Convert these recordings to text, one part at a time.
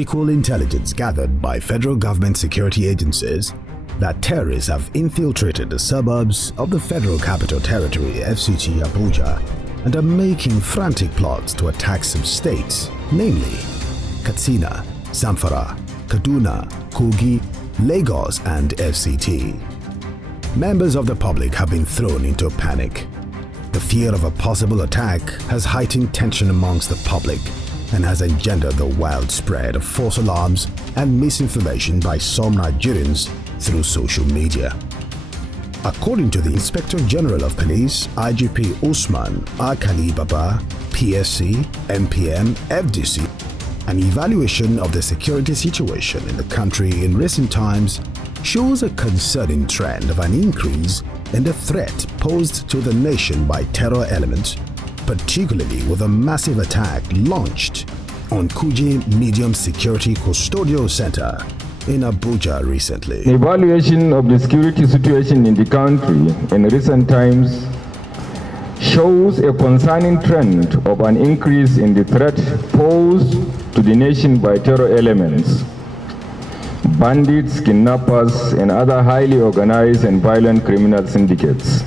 sequel intelligence gathered by federal government security agencies that terrorists have infiltrated the suburbs of the Federal Capital Territory FCT Abuja and are making frantic plots to attack some states, namely Katsina, Zamfara, Kaduna, Kogi, Lagos and FCT. Members of the public have been thrown into a panic. The fear of a possible attack has heightened tension amongst the public and has engendered the wild spread of false alarms and misinformation by some Nigerians through social media. According to the Inspector General of Police, IGP Usman Akali Baba, PSC, MPM, FDC, an evaluation of the security situation in the country in recent times shows a concerning trend of an increase in the threat posed to the nation by terror elements, particularly with a massive attack launched on Kuje Medium Security Custodial Center in Abuja recently. The evaluation of the security situation in the country in recent times shows a concerning trend of an increase in the threat posed to the nation by terror elements, bandits, kidnappers, and other highly organized and violent criminal syndicates.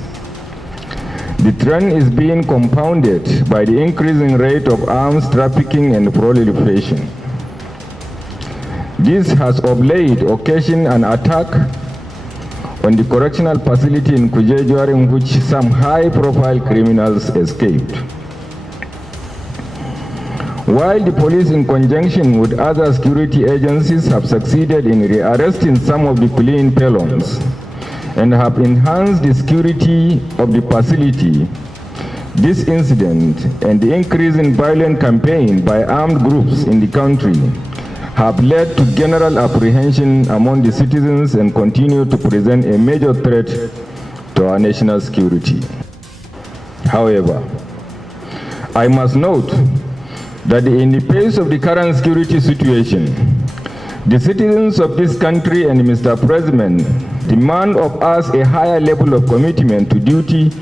The trend is being compounded by the increasing rate of arms trafficking and proliferation. This has of late occasioned an attack on the correctional facility in Kuje, during which some high-profile criminals escaped. While the police, in conjunction with other security agencies, have succeeded in rearresting some of the fleeing felons and have enhanced the security of the facility, this incident and the increase in violent campaign by armed groups in the country have led to general apprehension among the citizens and continue to present a major threat to our national security. However, I must note that in the face of the current security situation, the citizens of this country and Mr. President demand of us a higher level of commitment to duty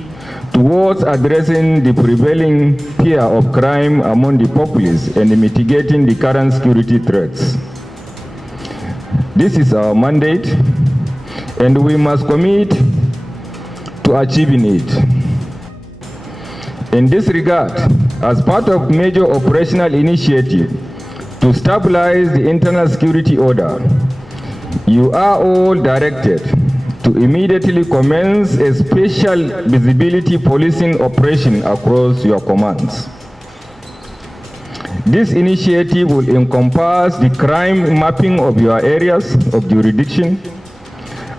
towards addressing the prevailing fear of crime among the populace and mitigating the current security threats. This is our mandate, and we must commit to achieving it. In this regard, as part of major operational initiative to stabilize the internal security order, you are all directed to immediately commence a special visibility policing operation across your commands. This initiative will encompass the crime mapping of your areas of jurisdiction,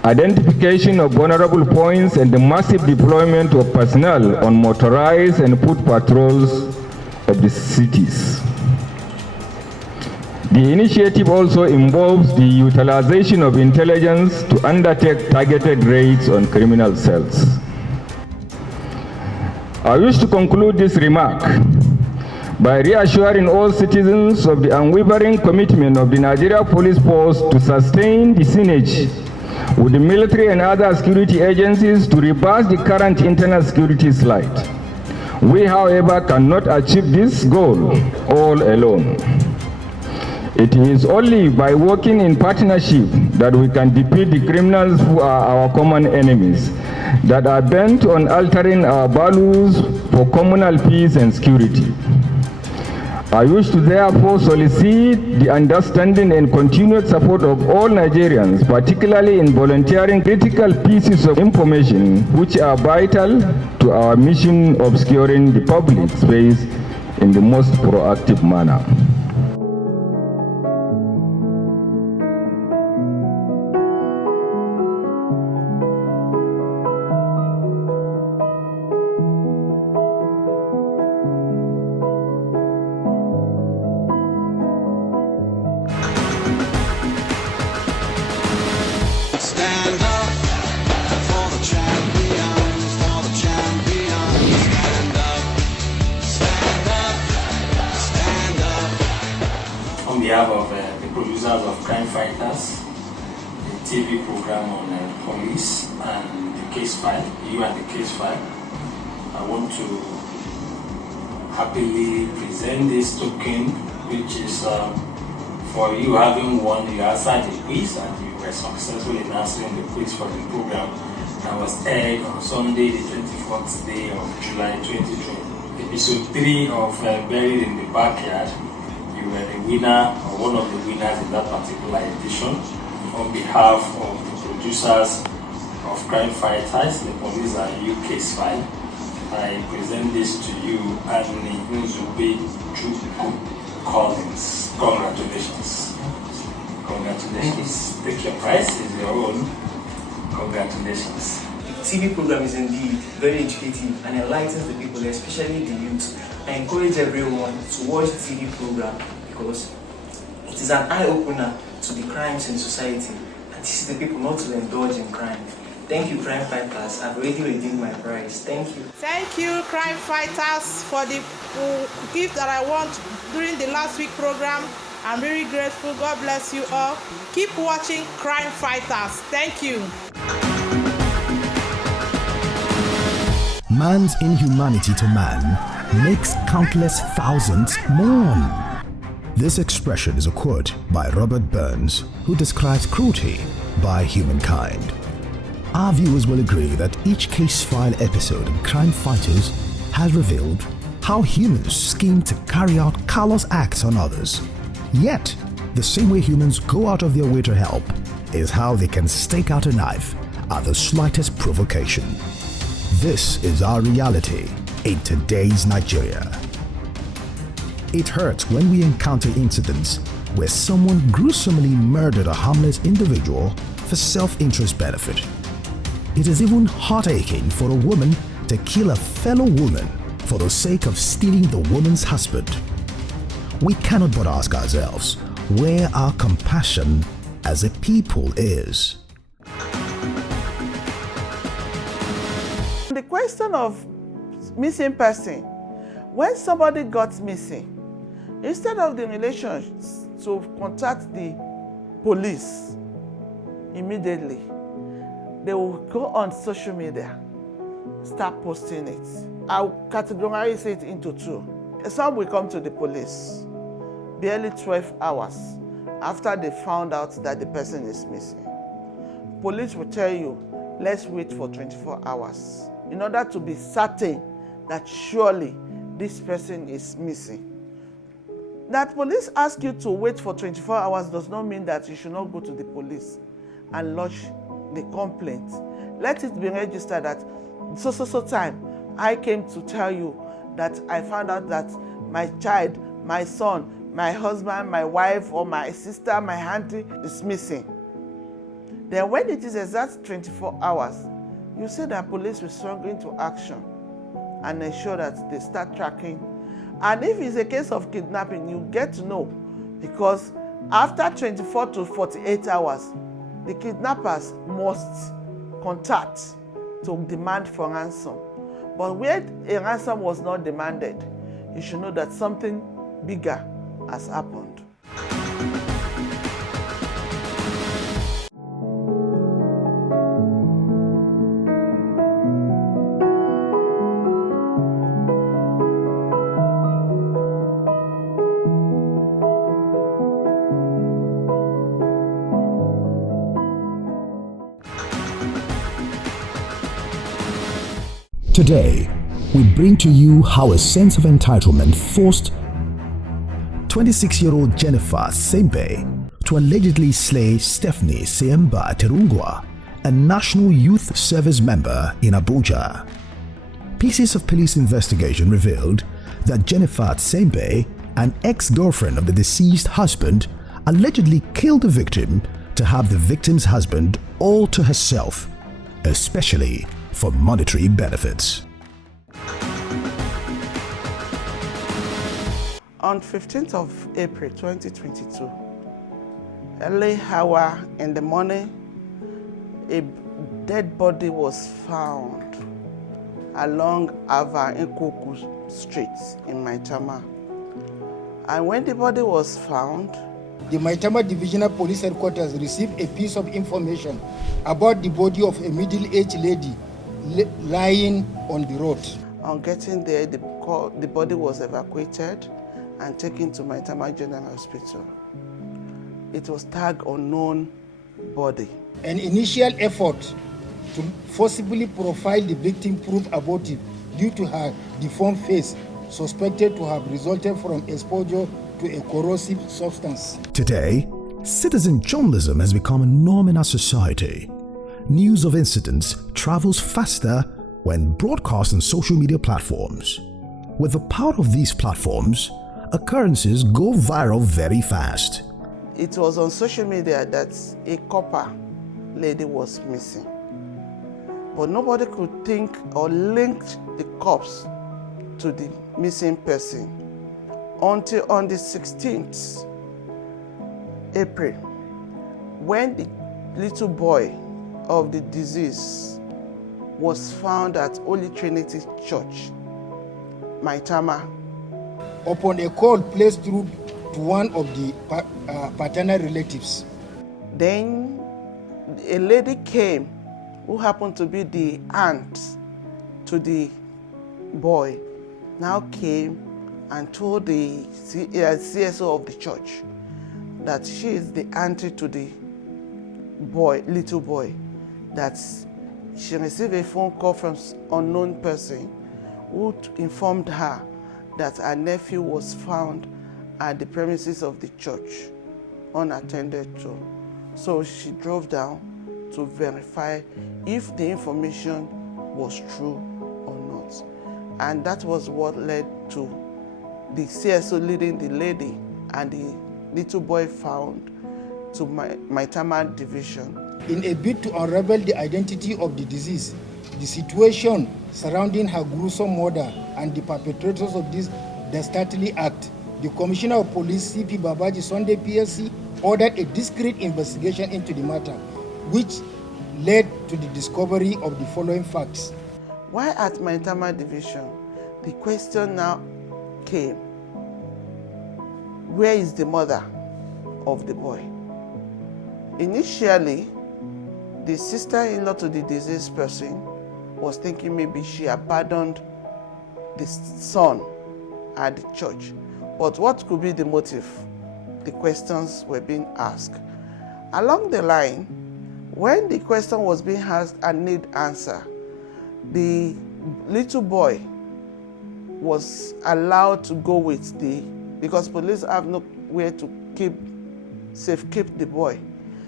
identification of vulnerable points, and the massive deployment of personnel on motorized and foot patrols of the cities. The initiative also involves the utilization of intelligence to undertake targeted raids on criminal cells. I wish to conclude this remark by reassuring all citizens of the unwavering commitment of the Nigeria Police Force to sustain the synergy with the military and other security agencies to reverse the current internal security slide. We, however, cannot achieve this goal all alone. It is only by working in partnership that we can defeat the criminals who are our common enemies, that are bent on altering our values for communal peace and security. I wish to therefore solicit the understanding and continued support of all Nigerians, particularly in volunteering critical pieces of information which are vital to our mission of securing the public space in the most proactive manner. Stand up for the champions, for the champions. Stand up, stand up, stand up. On behalf of the producers of Crime Fighters, the TV program on police and the case file, you and the case file, I want to happily present this token, which is For you having won, you answered the quiz and you were successful in answering the quiz for the program that was aired on Sunday, the 24th day of July 2020. Episode 3 of Buried in the Backyard. You were the winner, or one of the winners in that particular edition. On behalf of the producers of Crime Fighters, the police and UK's file, I present this to you, Anthony Nzube Chukwu Collins. Congratulations. Congratulations. Take your prize, it's your own. Congratulations. The TV program is indeed very educative and enlightens the people, especially the youth. I encourage everyone to watch the TV program because it is an eye-opener to the crimes in society and teaches the people not to indulge in crime. Thank you, Crime Fighters. I've already redeemed my prize. Thank you. Thank you, Crime Fighters, for the gift that I won during the last week program. I'm very grateful. God bless you all. Keep watching Crime Fighters. Thank you. Man's inhumanity to man makes countless thousands mourn. This expression is a quote by Robert Burns, who describes cruelty by humankind. Our viewers will agree that each case file episode in Crime Fighters has revealed how humans scheme to carry out callous acts on others. Yet, the same way humans go out of their way to help is how they can stake out a knife at the slightest provocation. This is our reality in today's Nigeria. It hurts when we encounter incidents where someone gruesomely murdered a harmless individual for self-interest benefit. It is even heart-aching for a woman to kill a fellow woman for the sake of stealing the woman's husband. We cannot but ask ourselves where our compassion as a people is. The question of missing person, when somebody got missing, instead of the relations to contact the police immediately, they will go on social media, start posting it. I'll categorize it into two. Some will come to the police barely 12 hours after they found out that the person is missing. Police will tell you, let's wait for 24 hours in order to be certain that surely this person is missing. That police ask you to wait for 24 hours does not mean that you should not go to the police and lodge the complaint. Let it be registered that so time I came to tell you that I found out that my child, my son, my husband, my wife, or my sister, my auntie is missing. Then when it is exact 24 hours, you see that police will struggle into action and ensure that they start tracking. And if it's a case of kidnapping, you get to know because after 24 to 48 hours, the kidnappers must contact to demand for ransom. But where a ransom was not demanded, you should know that something bigger has happened. Today, we bring to you how a sense of entitlement forced 26-year-old Jenifer Tsembe to allegedly slay Stephanie Se-Ember Terungwa, a National Youth Service member in Abuja. Pieces of police investigation revealed that Jenifer Tsembe, an ex-girlfriend of the deceased husband, allegedly killed the victim to have the victim's husband all to herself, especially for monetary benefits. On 15th of April 2022, early hour in the morning, a dead body was found along Ava Nkoku Street in Maitama. And when the body was found, the Maitama Divisional Police Headquarters received a piece of information about the body of a middle-aged lady lying on the road. On getting there, the body was evacuated and taken to Maitama General Hospital. it was tagged unknown body. An initial effort to forcibly profile the victim proved abortive due to her deformed face, suspected to have resulted from exposure to a corrosive substance. Today, citizen journalism has become a norm in our society. News of incidents travels faster when broadcast on social media platforms. With the power of these platforms, occurrences go viral very fast. It was on social media that a Corper lady was missing. But nobody could think or link the corpse to the missing person until on the 16th April, when the little boy of the disease was found at Holy Trinity Church, Maitama. Upon a call placed through to one of the paternal relatives. Then a lady came who happened to be the aunt to the boy, now came and told the CSO of the church that she is the auntie to the boy, little boy, that she received a phone call from unknown person who informed her that her nephew was found at the premises of the church, unattended to. So she drove down to verify if the information was true or not. And that was what led to the CSO leading the lady and the little boy found to Maitama division. In a bid to unravel the identity of the disease, the situation surrounding her gruesome murder and the perpetrators of this dastardly act, the Commissioner of Police, CP Babaji Sunday PSC, ordered a discreet investigation into the matter, which led to the discovery of the following facts. While at Maitama division, the question now came, where is the mother of the boy? Initially, the sister-in-law to the deceased person was thinking maybe she abandoned the son at the church. But what could be the motive? The questions were being asked. Along the line, when the question was being asked and need answer, the little boy was allowed to go with because police have nowhere to keep the boy.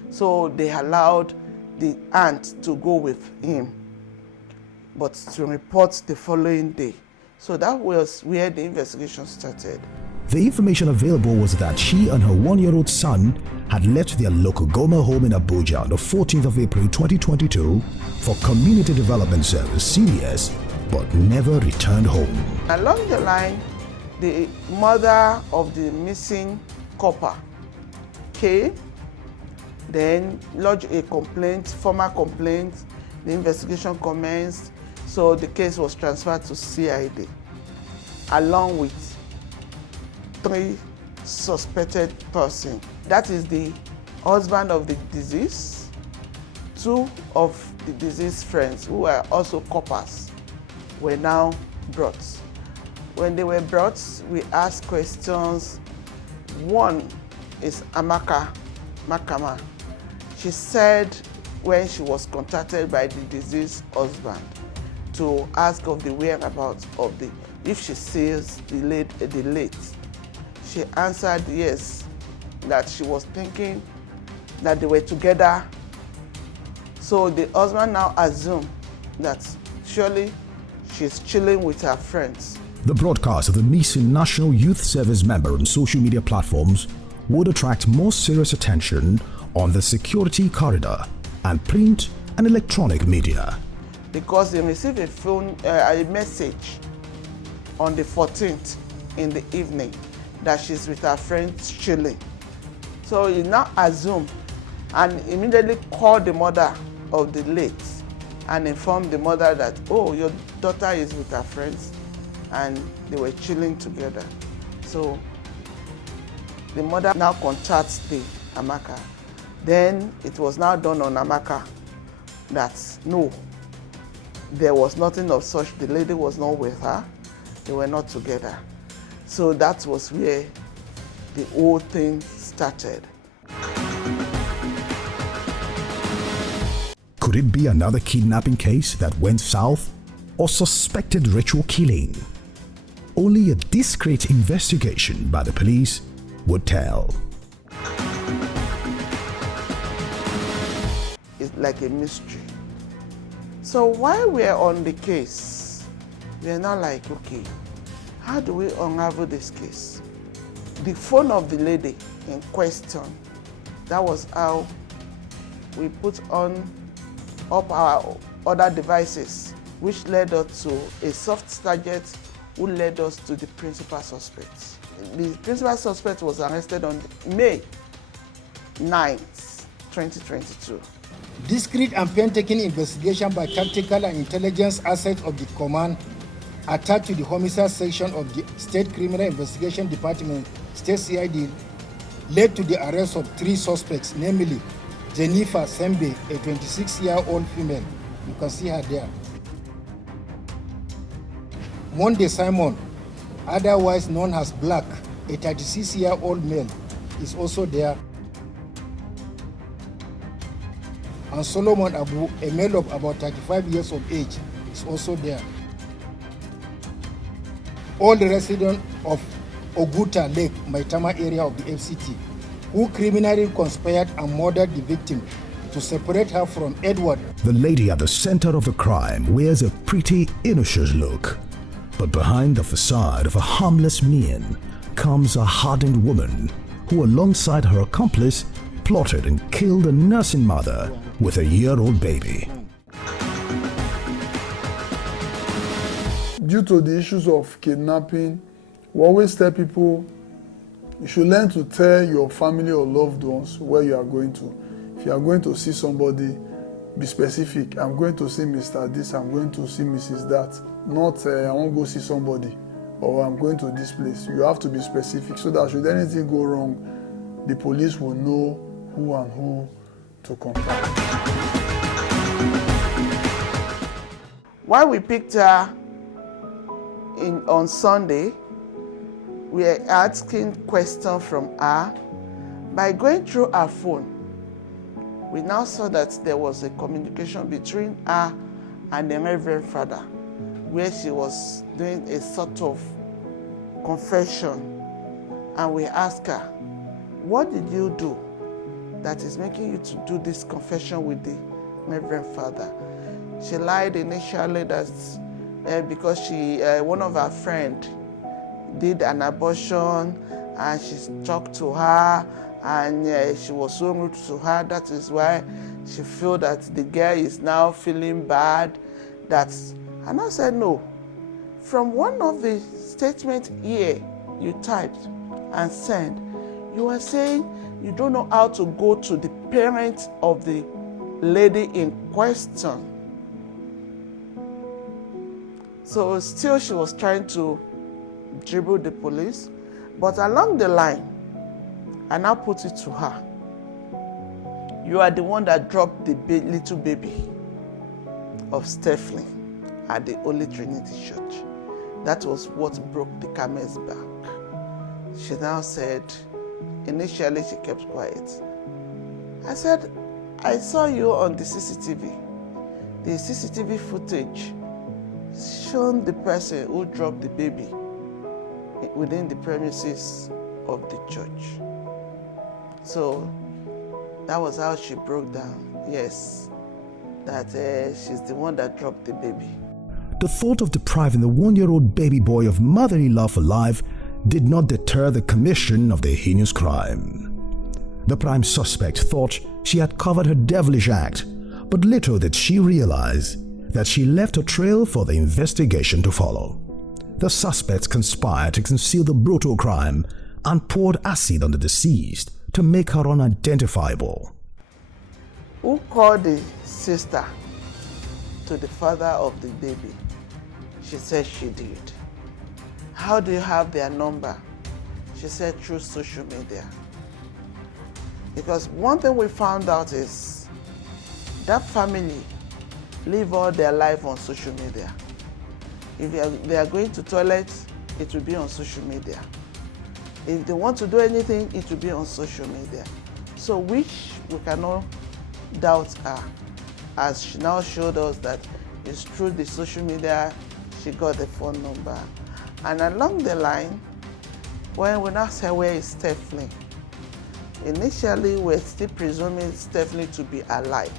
So they allowed the aunt to go with him, but to report the following day. So that was where the investigation started. The information available was that she and her 1-year-old son had left their local Goma home in Abuja on the 14th of April 2022 for Community Development Service CDS, but never returned home. Along the line, the mother of the missing Corper came, then lodged a complaint, formal complaint. The investigation commenced, so the case was transferred to CID, along with 3 suspected persons. That is the husband of the deceased, 2 of the deceased friends, who were also Corpers, were now brought. When they were brought, we asked questions. One is Makama. She said when she was contacted by the deceased husband to ask of the whereabouts of if she sees the late, she answered yes, that she was thinking that they were together. So the husband now assumed that surely she's chilling with her friends. The broadcast of the missing National Youth Service member on social media platforms would attract more serious attention on the security corridor and print and electronic media. Because they received a message on the 14th in the evening that she's with her friends chilling. So he now assumed and immediately called the mother of the late and informed the mother that, oh, your daughter is with her friends and they were chilling together. So the mother now contacts the Amaka. Then it was now done on Amaka that no, there was nothing of such. The lady was not with her. They were not together. So that was where the whole thing started. Could it be another kidnapping case that went south or suspected ritual killing? Only a discreet investigation by the police would tell. It's like a mystery. So while we're on the case, we're now like, okay, how do we unravel this case? The phone of the lady in question, that was how we put up our other devices, which led us to a soft target who led us to the principal suspect. The principal suspect was arrested on May 9th, 2022. Discreet and painstaking investigation by tactical and intelligence assets of the command attached to the homicide section of the State Criminal Investigation Department, State CID, led to the arrest of 3 suspects, namely Jenifer Tsembe, a 26-year-old female. You can see her there. Monday Simon, otherwise known as Black, a 36-year-old male, is also there. And Solomon Abu, a male of about 35 years of age, is also there. All the residents of Oguta Lake, Maitama area of the FCT, who criminally conspired and murdered the victim to separate her from Edward. The lady at the center of the crime wears a pretty innocent look. But behind the facade of a harmless mien comes a hardened woman who, alongside her accomplice, plotted and killed a nursing mother with a year-old baby. Due to the issues of kidnapping, we always tell people you should learn to tell your family or loved ones where you are going to. If you are going to see somebody, be specific. I'm going to see Mr. This, I'm going to see Mrs. That. Not I won't go see somebody or I'm going to this place. You have to be specific so that should anything go wrong, the police will know who and who to contact. While we picked her on Sunday, we are asking questions from her. By going through her phone, we now saw that there was a communication between her and the Reverend Father, where she was doing a sort of confession. And we asked her, what did you do that is making you to do this confession with the Reverend Father? She lied initially that because one of her friends did an abortion and she talked to her and she was so rude to her. That is why she felt that the girl is now feeling bad. And I said, no. From one of the statements here you typed and sent, you are saying you don't know how to go to the parents of the lady in question. So still she was trying to dribble the police, but along the line, I now put it to her. You are the one that dropped the little baby of Stephanie at the Holy Trinity Church. That was what broke the camel's back. She now said, initially she kept quiet. I said, I saw you on the CCTV. The CCTV footage shown the person who dropped the baby within the premises of the church. So that was how she broke down. Yes, that she's the one that dropped the baby. The thought of depriving the 1-year-old baby boy of motherly love for life did not deter the commission of the heinous crime. The prime suspect thought she had covered her devilish act, but little did she realize that she left a trail for the investigation to follow. The suspects conspired to conceal the brutal crime and poured acid on the deceased to make her unidentifiable. Who called the sister to the father of the baby? She said she did. How do you have their number? She said through social media. Because one thing we found out is that family live all their life on social media. If they are going to toilet, it will be on social media. If they want to do anything, it will be on social media. So which we cannot doubt her. as she now showed us that it's through the social media she got the phone number. And along the line, when we now said, where is Stephanie? Initially, we're still presuming Stephanie to be alive.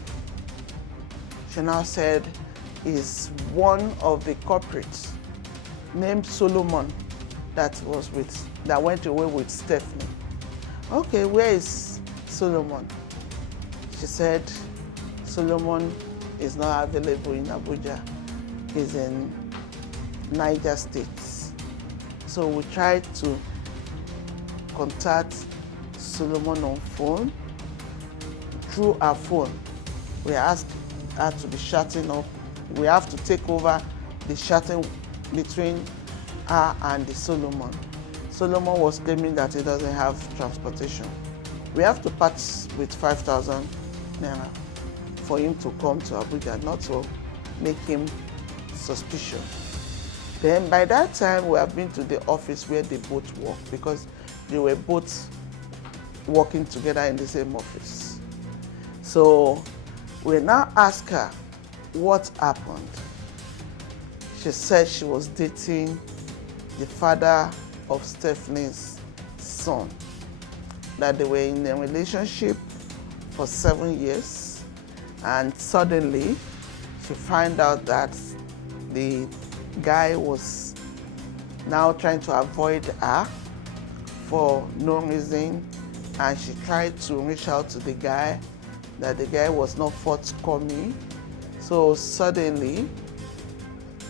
She now said, is one of the culprits named Solomon that went away with Stephanie. Okay, where is Solomon? She said, Solomon is not available in Abuja. He's in Niger State. So we tried to contact Solomon on phone. Through our phone, we asked her to be chatting up. We have to take over the chatting between her and the Solomon. Solomon was claiming that he doesn't have transportation. We have to part with 5,000 naira for him to come to Abuja, not to make him suspicious. Then by that time, we have been to the office where they both work, because they were both working together in the same office. So we now ask her what happened. She said she was dating the father of Stephanie's son, that they were in a relationship for 7 years, and suddenly she found out that the guy was now trying to avoid her for no reason, and she tried to reach out to the guy, that the guy was not forthcoming. So suddenly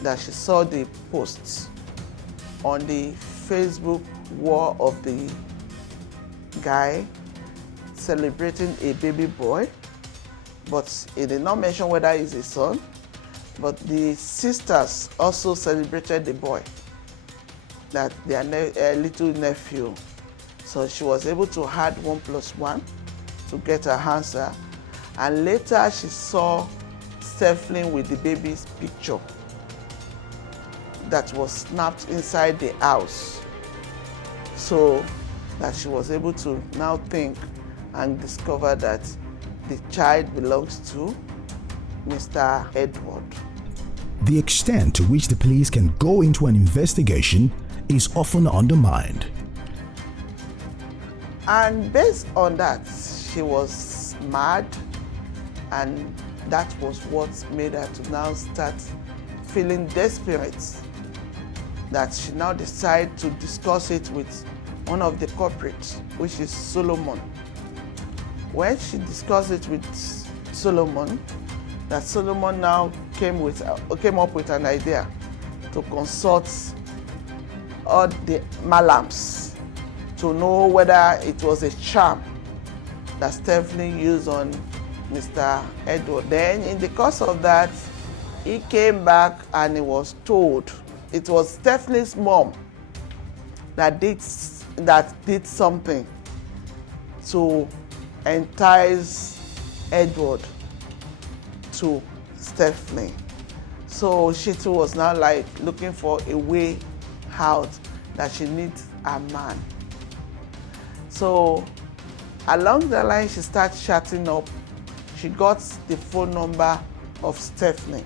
that she saw the posts on the Facebook wall of the guy celebrating a baby boy, but he did not mention whether it's his son, but the sisters also celebrated the boy, that their little nephew. So she was able to add 1 + 1 to get her answer. And later she saw Stephanie with the baby's picture that was snapped inside the house. So that she was able to now think and discover that the child belongs to Mr. Edward. The extent to which the police can go into an investigation is often undermined. And based on that, she was mad, and that was what made her to now start feeling desperate, that she now decided to discuss it with one of the culprits, which is Solomon. When she discussed it with Solomon, that Solomon now came up with an idea to consult all the malams to know whether it was a charm that Stephanie used on Mr. Edward. Then in the course of that, he came back and he was told it was Stephanie's mom that did something to entice Edward to Stephanie. So she too was now like looking for a way out, that she needs a man. So along the line, she started chatting up. She got the phone number of Stephanie.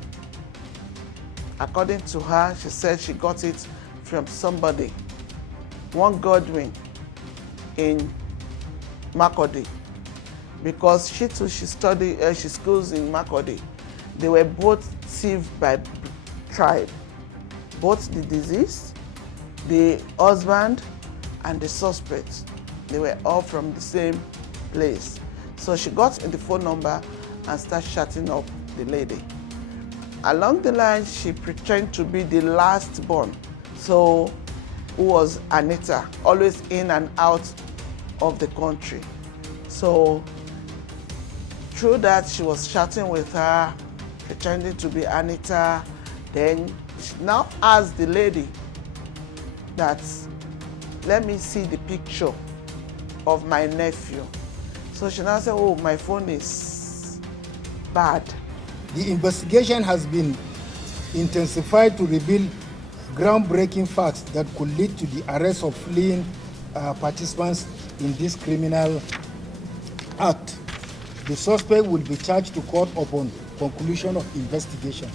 According to her, she said she got it from somebody, one Godwin in Makurdi, because she schools in Makurdi. They were both thieved by tribe, both the deceased, the husband, and the suspect. They were all from the same place. So she got the phone number and started chatting up the lady. Along the line, she pretended to be the last born, so who was Anita, always in and out of the country. So through that, she was chatting with her, pretending to be Anita. Then she now asked the lady that, let me see the picture of my nephew. So she now said, oh, my phone is bad. The investigation has been intensified to reveal groundbreaking facts that could lead to the arrest of fleeing participants in this criminal act. The suspect will be charged to court upon conclusion of investigation.